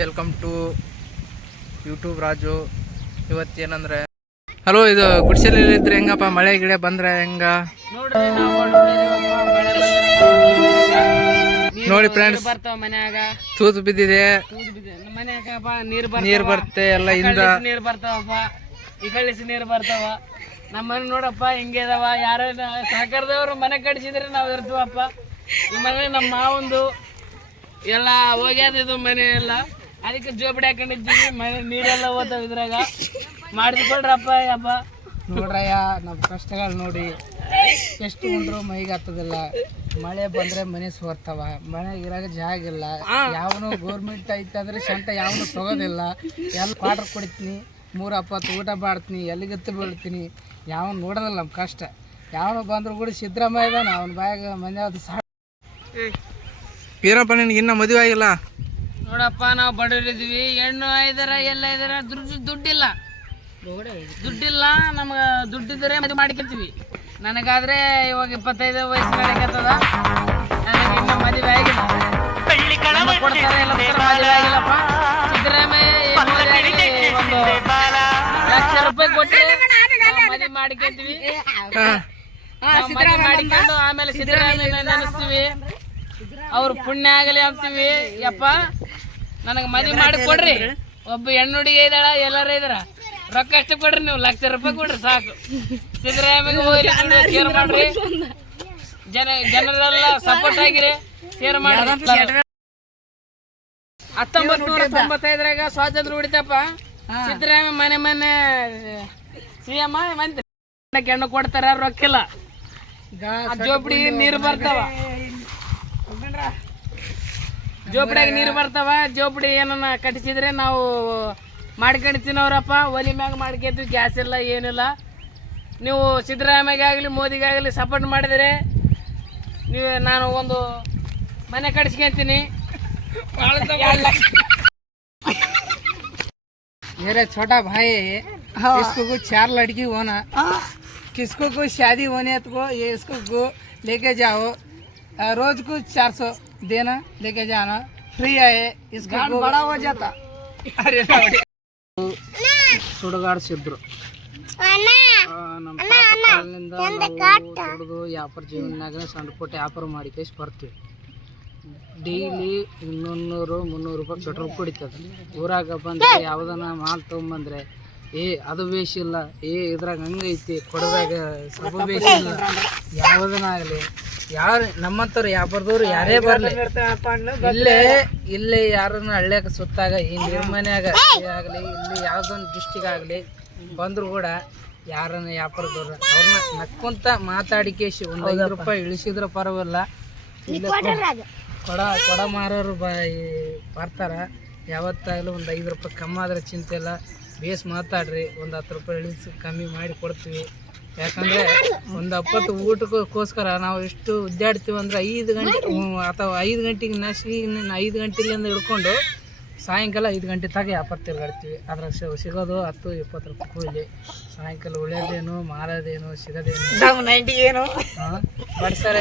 Welcome to YouTube Raju ಇವತ್ತೇನಂದ್ರೆ hello ಇದು ಗುಡ್ಸೆಲ್ಲಿ ಇದ್ರೆ ಹೆಂಗಪ್ಪ? ಮಳೆ ಗಿಡ ಬಂದ್ರೆ ಹೆಂಗ. ನೋಡಿ ಫ್ರೆಂಡ್ಸ್ ಮನ್ಯಾಗ. ತೂತು ಬಿದ್ದಿದೆ. ನೀರ್ ಬರ್ತೇ ಎಲ್ಲ ಹಿಂದ ನೀರ್ ಬರ್ತಾವಪ್ಪ ಈ ಕಳಿಸಿ ನೀರ್ ಬರ್ತಾವ. ನಮ್ಮ ಮನೆ ನೋಡಪ್ಪ ಹಿಂಗೆ ಅದಾವ. ಯಾರೋ ಸಹಕಾರದವ್ರು ಮನೆ ಕಟ್ಸಿದ್ರೆ ನಾವು ಇರ್ತೀವಪ್ಪ ಈ ಮನೆ ನಮ್ಮ ಮಾವಂದು. ಎಲ್ಲ ಹೋಗ್ಯಾದ ಇದು ಮನೆ ಎಲ್ಲ. ಅದಕ್ಕೆ ಜೋಬಡಿ ಹಾಕೊಂಡಿದ್ದೀವಿ ಮನೆ ನೀರೆಲ್ಲ ಓದೋ ಇದ್ರಾಗ. ಮಾಡಿಸ್ಕೊಳ್ರಪ್ಪ ಅಪ್ಪ ನೋಡ್ರಯ್ಯ ನಮ್ಮ ಕಷ್ಟಗಳು ನೋಡಿ ಎಷ್ಟು ಉಂಡ್ರು ಮೈಗೆ ಹತ್ತದಿಲ್ಲ. ಮಳೆ ಬಂದ್ರೆ ಮನೆ ಸೋರ್ತಾವ. ಮನೆ ಇರಾಗ ಜಾಗ ಇಲ್ಲ. ಯಾವನು ಗೋರ್ಮೆಂಟ್ ಐತಂದ್ರೆ ಸ್ವಂತ ಯಾವನು ತಗೋದಿಲ್ಲ. ಎಲ್ಲ ಕ್ವಾರ್ಟರ್ ಕೊಡ್ತೀನಿ ಮೂರು ಅಪ್ಪತ್ತು ಊಟ ಮಾಡ್ತೀನಿ ಎಲ್ಲಿಗತ್ತು ಬೀಳ್ತೀನಿ. ಯಾವನು ನೋಡೋದಿಲ್ಲ ನಮ್ಮ ಕಷ್ಟ. ಯಾವನು ಬಂದ್ರು ಕೂಡ ಸಿದ್ದರಾಮಯ್ಯ ಅವನ ಬಾಯಾಗ ಮಂಜಾವತಿ ಸಾ ಏನಪ್ಪ ನಿನಗೆ ಇನ್ನ ಮದುವೆ ಆಗಿಲ್ಲ? ನೋಡಪ್ಪ ನಾವು ಬಡವರಿದ್ವಿ ಹೆಣ್ಣು ಐದರ ಎಲ್ಲ ಐದರ ದುಡ್ಡು ದುಡ್ಡಿಲ್ಲ. ದುಡ್ಡಿಲ್ಲ ನಮ್ಗೆ ದುಡ್ಡಿದ್ರೆ ಮದುವೆ ಮಾಡ್ಕೊತೀವಿ ನನಗಾದ್ರೆ ಇವಾಗ ಇಪ್ಪತ್ತೈದು ವಯಸ್ಸು ನಡಕತ್ತದ ನನಗೆ ಇನ್ನು ಮದುವೆ ಆಗಿಲ್ಲ. ಕೊಡ್ತಾರೆ ಮದುವೆ ಆಗಿಲ್ಲಪ್ಪ. ಸಿದ್ದರಾಮಯ್ಯ ಒಂದು ಲಕ್ಷ ರೂಪಾಯಿ ಮದುವೆ ಮಾಡ್ಕೊಂತೀವಿ ಮದುವೆ ಮಾಡಿಕೊಂಡು ಆಮೇಲೆ ಸಿದ್ದರಾಮಯ್ಯ ನೆನೆಸ್ತೀವಿ. ಅವ್ರ ಪುಣ್ಯ ಆಗಲಿ ಅಂತೀವಿ. ಯಪ್ಪ ನನಗೆ ಮದುವೆ ಮಾಡಿ ಕೊಡ್ರಿ. ಒಬ್ಬ ಹೆಣ್ಣು ಹುಡುಗಿ ಇದ್ದಾಳ ಎಲ್ಲಾರ ಇದಾರ ರೊಕ್ಕ ಅಷ್ಟು ಕೊಡ್ರಿ ನೀವು ಲಕ್ಷ ರೂಪಾಯಿ ಕೊಡ್ರಿ ಸಾಕು. ಸಿದ್ದರಾಮಯ್ಯ ಶೇರ್ ಮಾಡ್ರಿ. ಜನ ಜನರೆಲ್ಲ ಸಪೋರ್ಟ್ ಆಗಿರಿ ಶೇರ್ ಮಾಡ್ರಿ. ಹತ್ತೊಂಬತ್ ನೂರ ತೊಂಬತ್ತೈದರಾಗ ಸ್ವಾತಂತ್ರ್ಯ ಹೊಡಿತಪ್ಪ ಸಿದ್ದರಾಮಯ್ಯ ಮನೆ ಮನೆ ಸಿ ಎಂ ಮಂತ್ರಿ ಹೆಣ್ಣು ಕೊಡ್ತಾರ ರೊಕ್ಕಿಲ್ಲ. ಜೋಪಡಿ ನೀರು ಬರ್ತಾವ. ಜೋಪಡಿಯಾಗ ನೀರು ಬರ್ತಾವ ಜೋಪಡಿ ಏನನ್ನ ಕಟ್ಟಿಸಿದ್ರೆ ನಾವು ಮಾಡ್ಕೊಂಡು ತಿನ್ನೋರಪ್ಪ ಒಲಿ ಮ್ಯಾಗ ಮಾಡ್ಕೊತೀವಿ ಗ್ಯಾಸ್ ಇಲ್ಲ ಏನಿಲ್ಲ ನೀವು ಸಿದ್ದರಾಮಯ್ಯಗಾಗಲಿ ಮೋದಿಗಾಗಲಿ ಸಪೋರ್ಟ್ ಮಾಡಿದರೆ ನೀವು ನಾನು ಒಂದು ಮನೆ ಕಟ್ಸ್ಕೊಂತೀನಿ ಎರಡ್ ಲಕ್ಷ मेरा छोटा भाई है इसको को चार लड़की होना किसको को शादी होने है तो ये इसको को लेके जाओ अ, रोज को चार सौ देना लेके जाना फ्री है इसको को बड़ा हो जाता अरे ಸುಡುಗಾಡ್ಸಿದ್ರು ನಮ್ಮ ತಾತ ಕಾಲದಿಂದ ನಾವು ದುಡ್ದು ವ್ಯಾಪಾರ ಜೀವನದಾಗ ಸಣ್ಣ ಪುಟ್ಟ ವ್ಯಾಪಾರ ಮಾಡಿ ಕೇಸ್ ಬರ್ತೀವಿ ಡೈಲಿ ಇನ್ನೂರು ಮುನ್ನೂರು ರೂಪಾಯಿ ಪೆಟ್ರೋಲ್ ಕುಡಿತದ ಊರಾಗ ಬಂದ್ರೆ ಯಾವ್ದನ ಮಾಲ್ ತೊಗೊಂಬಂದ್ರೆ ಏ ಅದು ಬೇಷ್ ಇಲ್ಲ ಏ ಇದ್ರಾಗ ಹಂಗೈತಿ ಕೊಡದಾಗ ಸ್ವಲ್ಪ ಬೇಷ್ ಇಲ್ಲ ಯಾವ್ದನ ಆಗಲಿ ಯಾರು ನಮ್ಮಂಥವ್ರು ವ್ಯಾಪಾರದವ್ರು ಯಾರೇ ಬರ್ಲಿ. ಇಲ್ಲೇ ಇಲ್ಲೇ ಯಾರನ್ನ ಹಳ್ಳ್ಯಾಗ ಸುತ್ತಾಗ ಈ ನಿರ್ಮನ್ಯಾಗ ಆಗಲಿ ಇಲ್ಲಿ ಯಾವ್ದೊಂದು ಡಿಸ್ಟಿಕ್ ಆಗಲಿ ಬಂದ್ರು ಕೂಡ ಯಾರನ್ನ ವ್ಯಾಪಾರದವ್ರು ಅವ್ರನ್ನ ನಕ್ಕೊಂತ ಮಾತಾಡಿಕೇಶಿ ಒಂದು ಐದು ರೂಪಾಯಿ ಇಳಿಸಿದ್ರ ಪರವಾಗಿಲ್ಲ. ಇಲ್ಲೇ ಕೊಡ ಕೊಡ ಮಾರೋರು ಬ ಬರ್ತಾರ. ಯಾವತ್ತಾಗಲೂ ಒಂದು ಐದು ರೂಪಾಯಿ ಕಮ್ಮಿ ಆದ್ರೆ ಚಿಂತೆ ಇಲ್ಲ. ಬೇಸ್ ಮಾತಾಡ್ರಿ ಒಂದು ಹತ್ತು ರೂಪಾಯಿ ಇಳಿಸಿ ಕಮ್ಮಿ ಮಾಡಿ ಕೊಡ್ತೀವಿ. ಯಾಕಂದ್ರೆ ಒಂದು ಅಪ್ಪತ್ತು ಊಟಕ್ಕೋಸ್ಕರ ನಾವು ಎಷ್ಟು ಉದ್ದಾಡ್ತೀವಿ ಅಂದ್ರೆ ಐದು ಗಂಟೆ ಅಥವಾ ಐದು ಗಂಟೆಗೆ ನಸಿ ಐದು ಗಂಟೆಲಿಂದ ಹಿಡ್ಕೊಂಡು ಸಾಯಂಕಾಲ ಐದು ಗಂಟೆ ತಗ ವ್ಯಾಪಾರ ತಿರ್ಗಾಡ್ತೀವಿ. ಅದ್ರಾಗ ಸಿಗೋದು ಹತ್ತು ಇಪ್ಪತ್ತು ರೂಪಾಯಿ ಕೂಲಿ. ಸಾಯಂಕಾಲ ಉಳಿಯೋದೇನು ಮಾರೋದೇನು ಸಿಗೋದೇನು? ಬಡ್ಸಾರ